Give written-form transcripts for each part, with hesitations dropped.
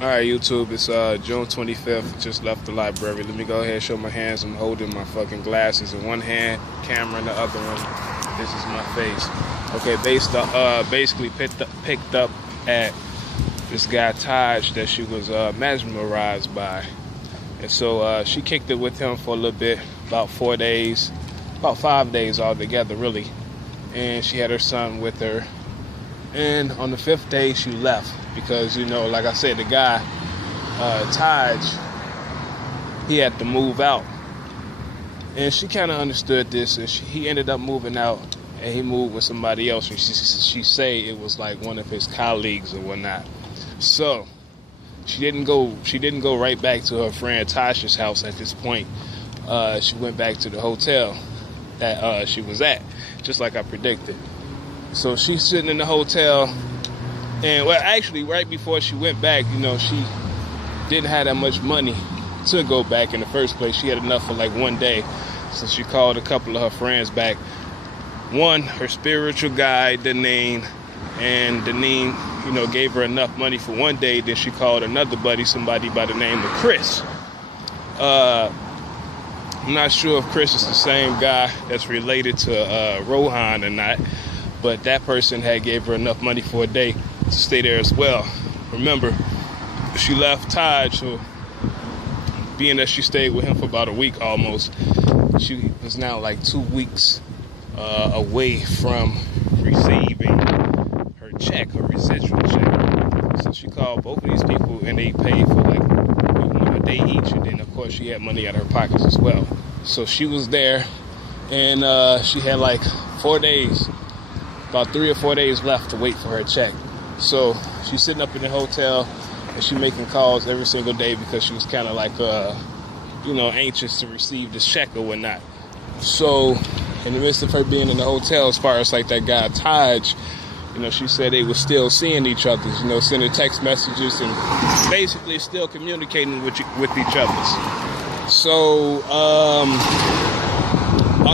Alright, YouTube, it's June 25th. Just left the library. Let me go ahead and show my hands. I'm holding my fucking glasses in one hand, camera in the other one. This is my face. Okay, basically picked up at this guy Taj that she was mesmerized by. And so she kicked it with him for a little bit, about 4 days, about 5 days altogether, really. And she had her son with her. And on the 5th day, she left because, you know, like I said, the guy, Taj, he had to move out. And she kind of understood this, and he ended up moving out, and he moved with somebody else. And she say it was like one of his colleagues or whatnot. So she didn't go right back to her friend Tasha's house at this point. She went back to the hotel that she was at, just like I predicted. So she's sitting in the hotel, and well, actually, right before she went back, you know, she didn't have that much money to go back in the first place. She had enough for like 1 day, so she called a couple of her friends back. One, her spiritual guide, Deneen, and Deneen, you know, gave her enough money for 1 day. Then she called another buddy, somebody by the name of Chris. I'm not sure if Chris is the same guy that's related to Rohan or not. But that person had gave her enough money for a day to stay there as well. Remember, she left Taj, so being that she stayed with him for about a week almost, she was now like 2 weeks away from receiving her check, her residual check. So she called both of these people, and they paid for like a day each. And then, of course, she had money out of her pockets as well. So she was there, and she had like 4 days. About 3 or 4 days left to wait for her check. So she's sitting up in the hotel, and she's making calls every single day because she was kind of like, you know, anxious to receive this check or whatnot. So in the midst of her being in the hotel, as far as like that guy Taj, you know, she said they were still seeing each other, you know, sending text messages and basically still communicating with each other. So, oh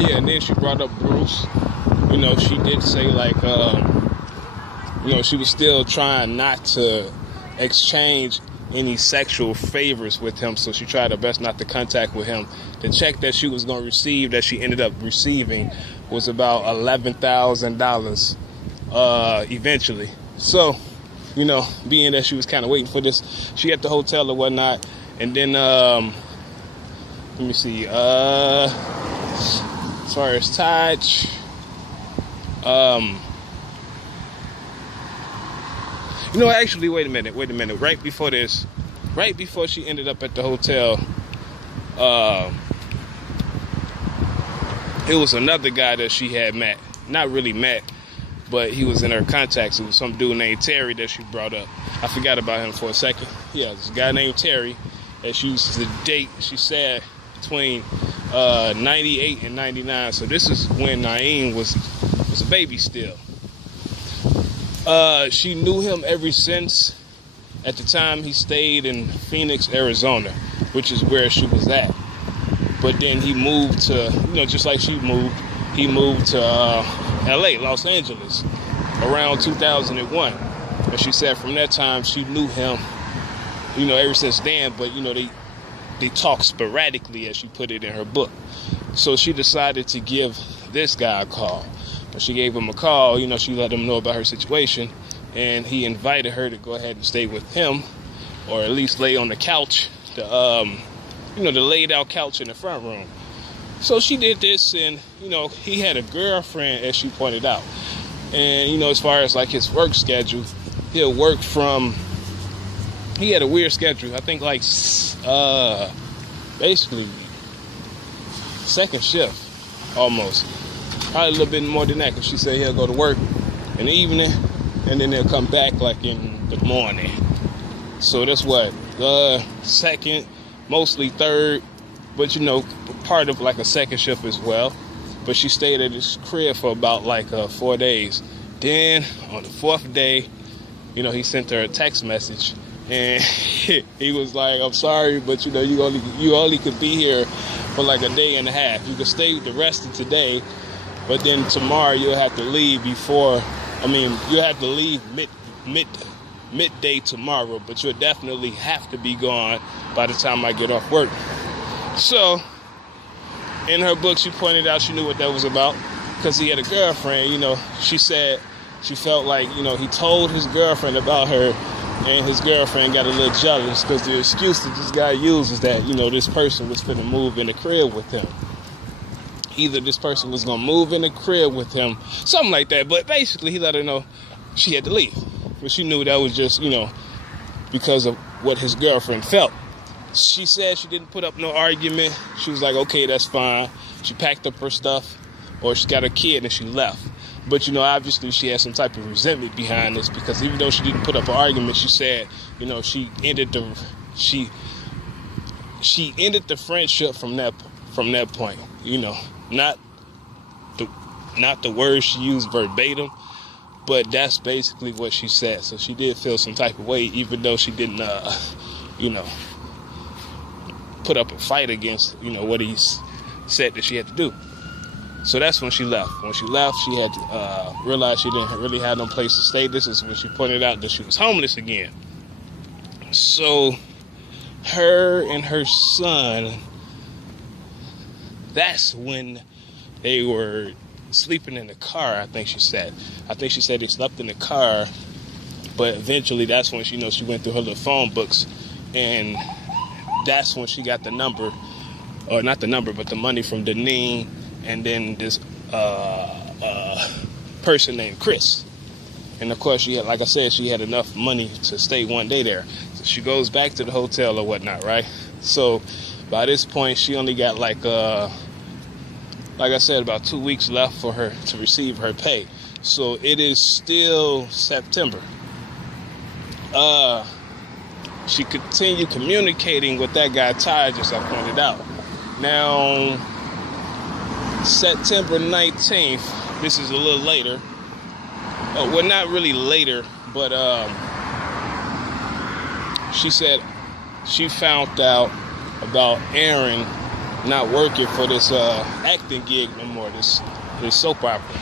yeah, and then she brought up Bruce. You know, she did say, like, you know, she was still trying not to exchange any sexual favors with him, so she tried her best not to contact with him. The check that she was going to receive, that she ended up receiving, was about $11,000 eventually. So, you know, being that she was kind of waiting for this, she at the hotel or whatnot, and then, let me see, as far as Taj... you know, actually, wait a minute. Right before this, right before she ended up at the hotel, it was another guy that she had met. Not really met, but he was in her contacts. It was some dude named Terry that she brought up. I forgot about him for a second. Yeah, this guy named Terry that she used to date, she said, between 98 and 99. So this is when Naeem was a baby still. She knew him ever since at the time he stayed in Phoenix, Arizona, which is where she was at. But then he moved to, you know, just like she moved, he moved to LA, Los Angeles, around 2001. And she said from that time she knew him, you know, ever since then, but, you know, they talk sporadically, as she put it in her book. So she decided to give this guy a call. When she gave him a call, you know, she let him know about her situation, and he invited her to go ahead and stay with him, or at least lay on the couch, you know, the laid out couch in the front room. So she did this, and, you know, he had a girlfriend, as she pointed out. And, you know, as far as like his work schedule, he'll work from, he had a weird schedule. I think like, basically, second shift, almost. Probably a little bit more than that, because she said he'll go to work in the evening, and then he'll come back like in the morning. So that's what, second, mostly third, but you know, part of like a second shift as well. But she stayed at his crib for about like 4 days. Then on the 4th day, you know, he sent her a text message, and he was like, "I'm sorry, but you know, you only could be here for like a day and a half. You could stay the rest of today, but then tomorrow you'll have to leave before, you'll have to leave midday tomorrow, but you'll definitely have to be gone by the time I get off work. So, in her book, she pointed out she knew what that was about because he had a girlfriend. You know, she said she felt like, you know, he told his girlfriend about her, and his girlfriend got a little jealous because the excuse that this guy used is that, you know, this person was going to move in the crib with him. Either this person was going to move in the crib with him, something like that. But basically, he let her know she had to leave. But she knew that was just, you know, because of what his girlfriend felt. She said she didn't put up no argument. She was like, okay, that's fine. She packed up her stuff, or she got her kid and she left. But, you know, obviously she had some type of resentment behind this, because even though she didn't put up an argument, she said, you know, she ended the friendship from that point. You know, not the words she used verbatim, but that's basically what she said. So she did feel some type of way, even though she didn't, you know, put up a fight against, you know, what he said that she had to do. So that's when she left. When she left, she had to realize she didn't really have no place to stay. This is when she pointed out that she was homeless again. So her and her son, that's when they were sleeping in the car, I think she said. They slept in the car, but eventually that's when she went through her little phone books, and that's when she got the number, or not the number, but the money from Deneen, and then this person named Chris. And of course, she had, like I said, she had enough money to stay one day there. So she goes back to the hotel or whatnot, right? So by this point, she only got like I said, about 2 weeks left for her to receive her pay. So it is still September. She continued communicating with that guy, Taj, as I pointed out. Now, September 19th, this is a little later. Well, not really later, but she said she found out about Aaron not working for this acting gig no more, this soap opera.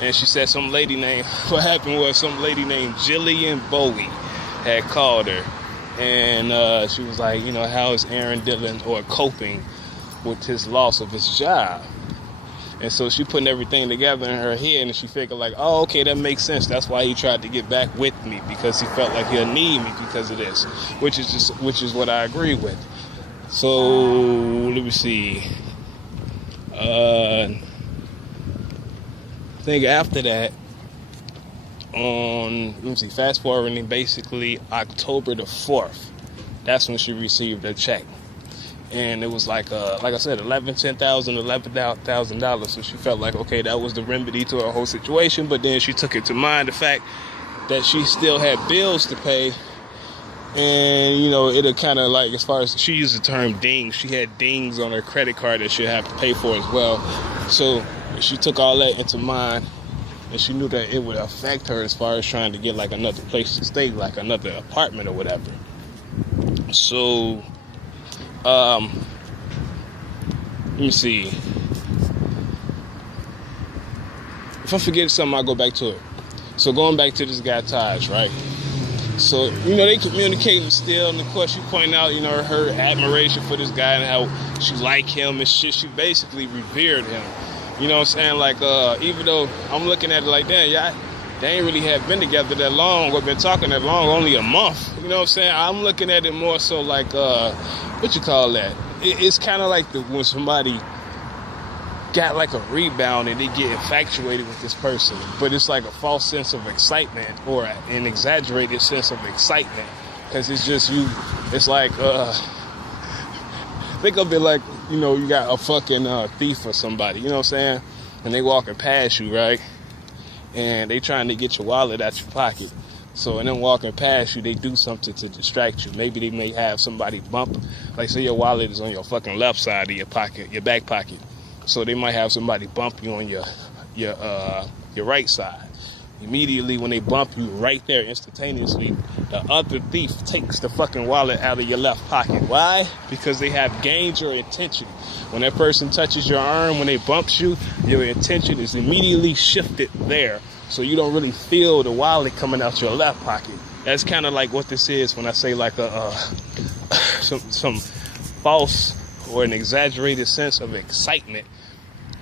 And she said what happened was some lady named Jillian Bowie had called her. And she was like, you know, how is Aaron dealing or coping with his loss of his job? And so she putting everything together in her head, and she figured like, oh, okay, that makes sense. That's why he tried to get back with me, because he felt like he'll need me because of this, which is what I agree with. So let me see. I think after that, fast forwarding, basically October the 4th, that's when she received her check. And it was like I said, $11,000. So she felt like, okay, that was the remedy to her whole situation. But then she took it to mind the fact that she still had bills to pay. And, you know, it'll kind of like, as far as she used the term dings, she had dings on her credit card that she'd have to pay for as well. So she took all that into mind, and she knew that it would affect her as far as trying to get like another place to stay, like another apartment or whatever. So, let me see. If I forget something, I'll go back to it. So going back to this guy, Taj, right? So, you know, they communicating still, and of course she pointed out, you know, her admiration for this guy and how she liked him and shit. She basically revered him. You know what I'm saying? Like, even though I'm looking at it like, damn, they ain't really have been together that long or been talking that long, only a month. You know what I'm saying? I'm looking at it more so like, what you call that? It's kind of like when somebody got like a rebound and they get infatuated with this person, but it's like a false sense of excitement or an exaggerated sense of excitement, because it's just you. It's like think of it like, you know, you got a fucking thief or somebody, you know what I'm saying, and they walking past you, right, and they trying to get your wallet out your pocket. So, and then walking past you, they do something to distract you. Maybe they may have somebody bump, like say your wallet is on your fucking left side of your pocket, your back pocket. So they might have somebody bump you on your right side. Immediately when they bump you right there, instantaneously, the other thief takes the fucking wallet out of your left pocket. Why? Because they have gained your attention. When that person touches your arm, when they bumps you, your attention is immediately shifted there. So you don't really feel the wallet coming out your left pocket. That's kind of like what this is when I say like a some false or an exaggerated sense of excitement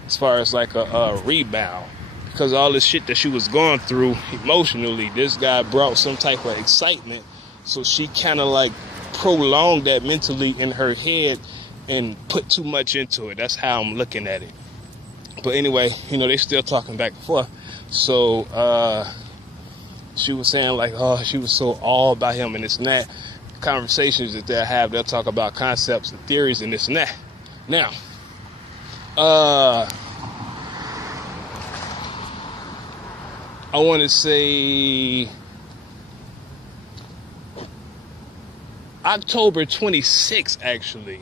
as far as like a rebound. Because all this shit that she was going through emotionally, this guy brought some type of excitement. So she kind of like prolonged that mentally in her head and put too much into it. That's how I'm looking at it. But anyway, you know, they still talking back and forth. So she was saying like, oh, she was so all about him and this and that. Conversations that they'll have, they'll talk about concepts and theories and this and that. Now, I want to say October 26th, actually.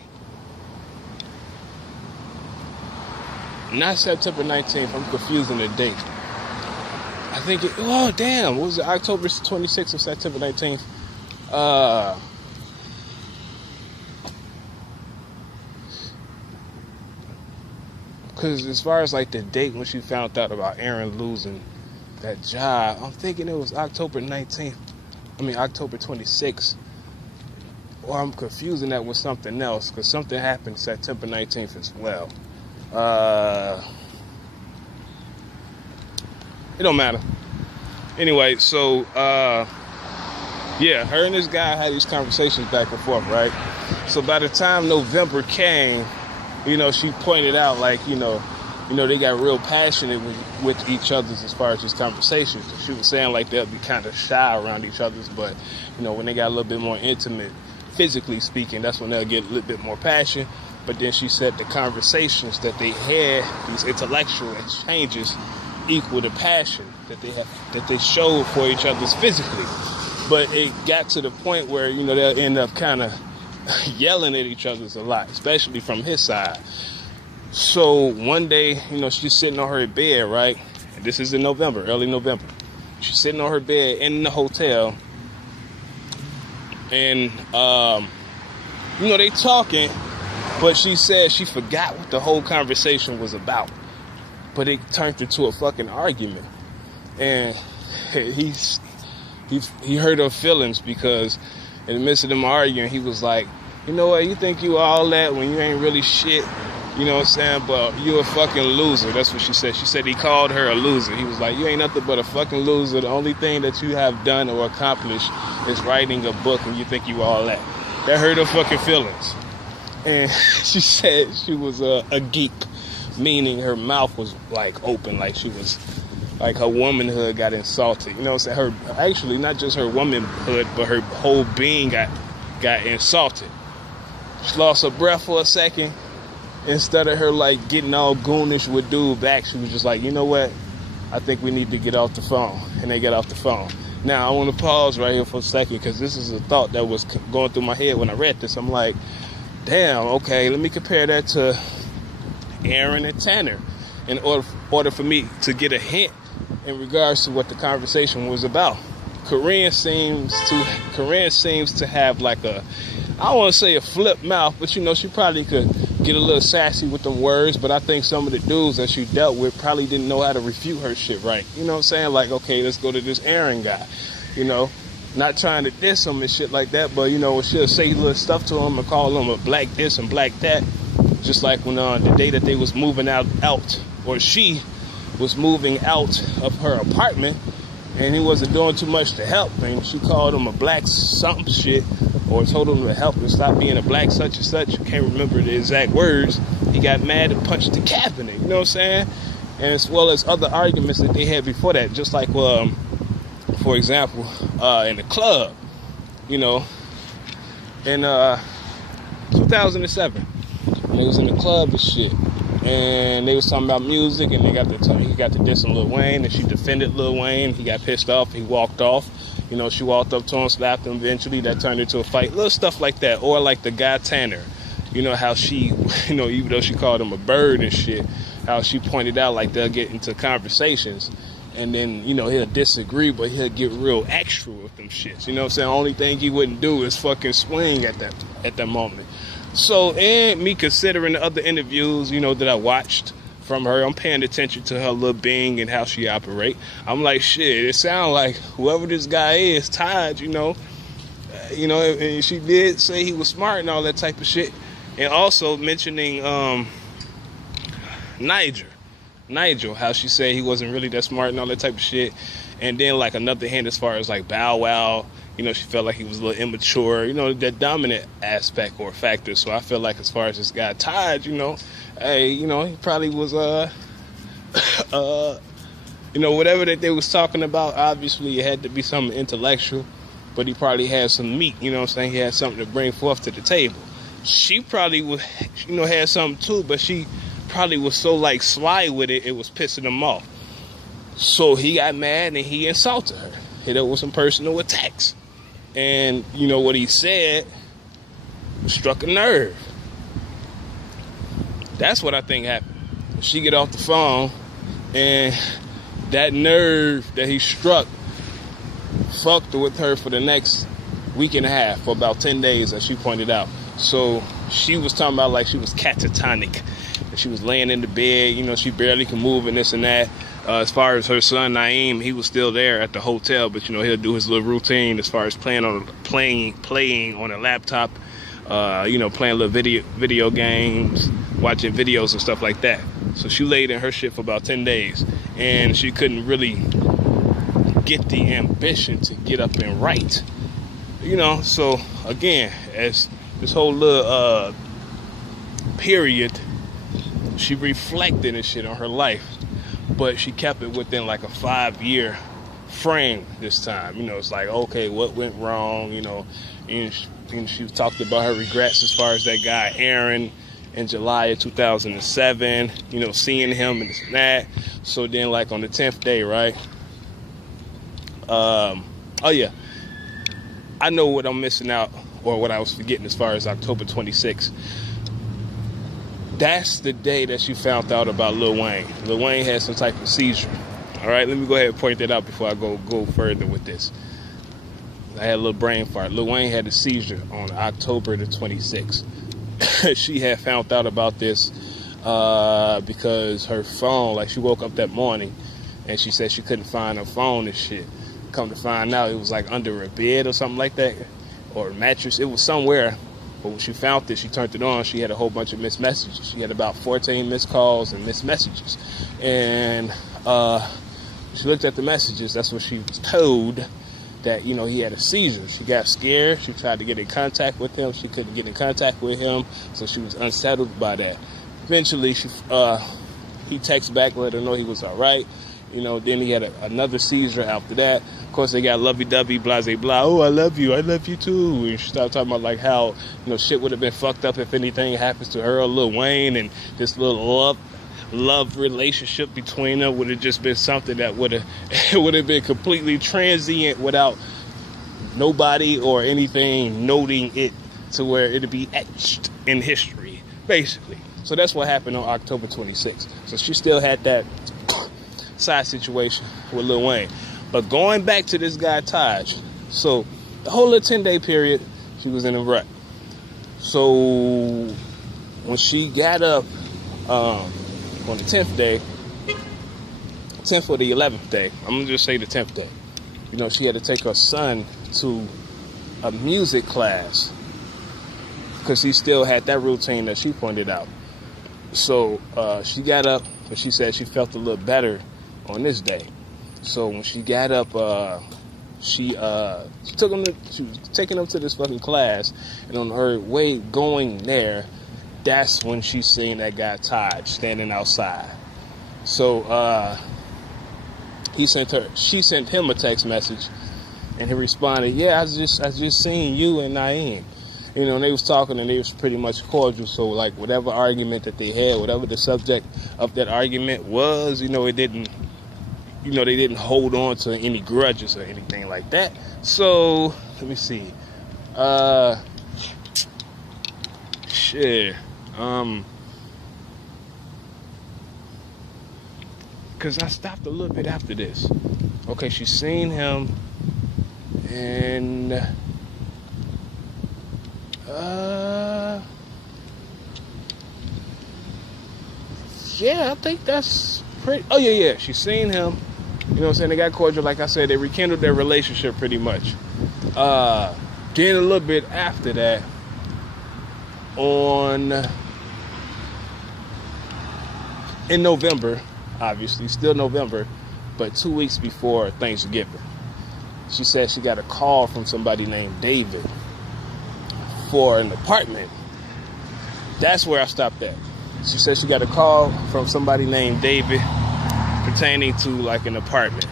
Not September 19th. I'm confusing the date. I think it, oh damn, was it October 26th or September 19th? Because as far as like the date when she found out about Aaron losing that job, I'm thinking it was October 19th. I mean October 26th. Or I'm confusing that with something else, because something happened September 19th as well. It don't matter. Anyway, so yeah, her and this guy had these conversations back and forth, right? So by the time November came, you know, she pointed out like, you know, they got real passionate with each other as far as these conversations. She was saying like they'll be kind of shy around each other's, but you know, when they got a little bit more intimate, physically speaking, that's when they'll get a little bit more passion. But then she said the conversations that they had, these intellectual exchanges, equal the passion that they showed for each other's physically. But it got to the point where, you know, they'll end up kind of yelling at each other a lot, especially from his side. So one day, you know, she's sitting on her bed, right? And this is in November, early November. She's sitting on her bed in the hotel. And, you know, they talking, but she said she forgot what the whole conversation was about. But it turned into a fucking argument. And he hurt her feelings because in the midst of them arguing, he was like, you know what, you think you all that when you ain't really shit. You know what I'm saying? But you a fucking loser. That's what she said. She said he called her a loser. He was like, you ain't nothing but a fucking loser. The only thing that you have done or accomplished is writing a book and you think you all that. That hurt her fucking feelings. And she said she was a geek, meaning her mouth was like open, like she was, like her womanhood got insulted. You know what I'm saying? Her, actually, not just her womanhood, but her whole being got insulted. She lost her breath for a second. Instead of her like getting all goonish with dude back, she was just like, you know what? I think we need to get off the phone. And they got off the phone. Now, I want to pause right here for a second because this is a thought that was going through my head when I read this. I'm like, damn, okay, let me compare that to Aaron and Tanner in order for me to get a hint in regards to what the conversation was about. Karrine seems to have like a, I don't want to say a flip mouth, but you know, she probably could get a little sassy with the words, but I think some of the dudes that she dealt with probably didn't know how to refute her shit right. You know what I'm saying? Like, okay, let's go to this Aaron guy. You know, not trying to diss him and shit like that, but you know, she'll say little stuff to him and call him a black this and black that. Just like when the day that they was moving out, or she was moving out of her apartment, and he wasn't doing too much to help, and she called him a black something shit, or told him to help and stop being a black such and such. You can't remember the exact words. He got mad and punched the cabinet, you know what I'm saying? And as well as other arguments that they had before that, just like, for example, in the club, you know, in 2007, they was in the club and shit, and they was talking about music, and he got to dissing Lil Wayne, and she defended Lil Wayne. He got pissed off, he walked off. You know, she walked up to him, slapped him. Eventually, that turned into a fight. Little stuff like that. Or like the guy Tanner. You know, how she, you know, even though she called him a bird and shit, how she pointed out, like, they'll get into conversations. And then, you know, he'll disagree, but he'll get real extra with them shits. You know what I'm saying? Only thing he wouldn't do is fucking swing at that moment. So, and me considering the other interviews, you know, that I watched from her. I'm paying attention to her little being and how she operate. I'm like, shit, it sounds like whoever this guy is, Todd, and she did say he was smart and all that type of shit. And also mentioning Nigel, how she said he wasn't really that smart and all that type of shit. And then like another hint as far as like Bow Wow, she felt like he was a little immature, that dominant aspect or factor. So I feel like as far as this guy Todd, hey, he probably was whatever that they was talking about, obviously it had to be something intellectual, but he probably had some meat, he had something to bring forth to the table. She probably was, had something too, but she probably was so like sly with it, it was pissing him off. So he got mad and he insulted her, hit her with some personal attacks. And what he said struck a nerve. That's what I think happened. She get off the phone, and that nerve that he struck fucked with her for the next week and a half, for about 10 days, as she pointed out. So she was talking about like she was catatonic. She was laying in the bed, she barely can move and this and that. As far as her son Naeem, he was still there at the hotel, but he'll do his little routine as far as playing on a laptop, playing little video games, watching videos and stuff like that. So she laid in her shit for about 10 days, and she couldn't really get the ambition to get up and write. So again, as this whole little period, she reflected and shit on her life, but she kept it within like a 5-year frame this time. It's like, okay, what went wrong, and she talked about her regrets as far as that guy Aaron in July of 2007, seeing him and this and that. So then like on the 10th day, right? Oh yeah, I know what I'm missing out, or what I was forgetting as far as October 26th. That's the day that she found out about Lil Wayne. Lil Wayne had some type of seizure. All right, let me go ahead and point that out before I go further with this. I had a little brain fart. Lil Wayne had a seizure on October the 26th. She had found out about this because her phone, like she woke up that morning and she said she couldn't find her phone and shit. Come to find out, it was like under a bed or something like that, or a mattress. It was somewhere. But when she found it, she turned it on. She had a whole bunch of missed messages. She had about 14 missed calls and missed messages. And she looked at the messages. That's when she was told that, he had a seizure. She got scared. She tried to get in contact with him. She couldn't get in contact with him. So she was unsettled by that. Eventually, he texted back, let her know he was all right. Then he had another seizure after that. Of course, they got lovey-dovey, blase, blah. Oh, I love you too. And she started talking about like how, shit would have been fucked up if anything happens to her or Lil Wayne, and this little love relationship between them would have just been something that would have been completely transient without nobody or anything noting it to where it'd be etched in history, basically. So that's what happened on October 26th. So she still had that side situation with Lil Wayne. But going back to this guy Taj, so the whole 10-day period, she was in a rut. So when she got up on the 10th day, 10th or the 11th day, I'm gonna just say the 10th day, she had to take her son to a music class because he still had that routine that she pointed out. So she got up, but she said she felt a little better on this day. So when she got up, she was taking him to this fucking class, and on her way going there, that's when she seen that guy Todd standing outside. So she sent him a text message, and he responded, "Yeah, I just seen you and Naeem." And they was talking, and they was pretty much cordial. So like whatever argument that they had, whatever the subject of that argument was, it didn't. They didn't hold on to any grudges or anything like that. So, let me see. Shit. Because I stopped a little bit after this. Okay, she seen him. And... Yeah, I think that's pretty. Oh yeah. She's seen him. You know what I'm saying? They got cordial. Like I said, they rekindled their relationship pretty much. Then a little bit after that, in November, obviously, still November, but 2 weeks before Thanksgiving, she said she got a call from somebody named David for an apartment. That's where I stopped at. She said she got a call from somebody named David pertaining to like an apartment.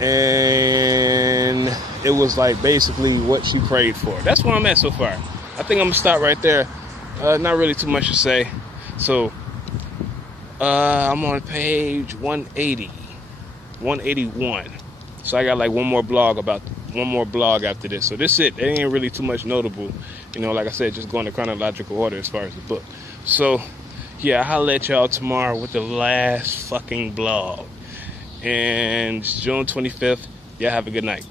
And it was like basically what she prayed for. That's where I'm at so far. I think I'm gonna stop right there. Not really too much to say. So I'm on page 181. So I got like one more blog after this. So this is it. There ain't really too much notable. You know, like I said, just going in chronological order as far as the book. So yeah, I'll let y'all tomorrow with the last fucking blog. And it's June 25th. Y'all have a good night.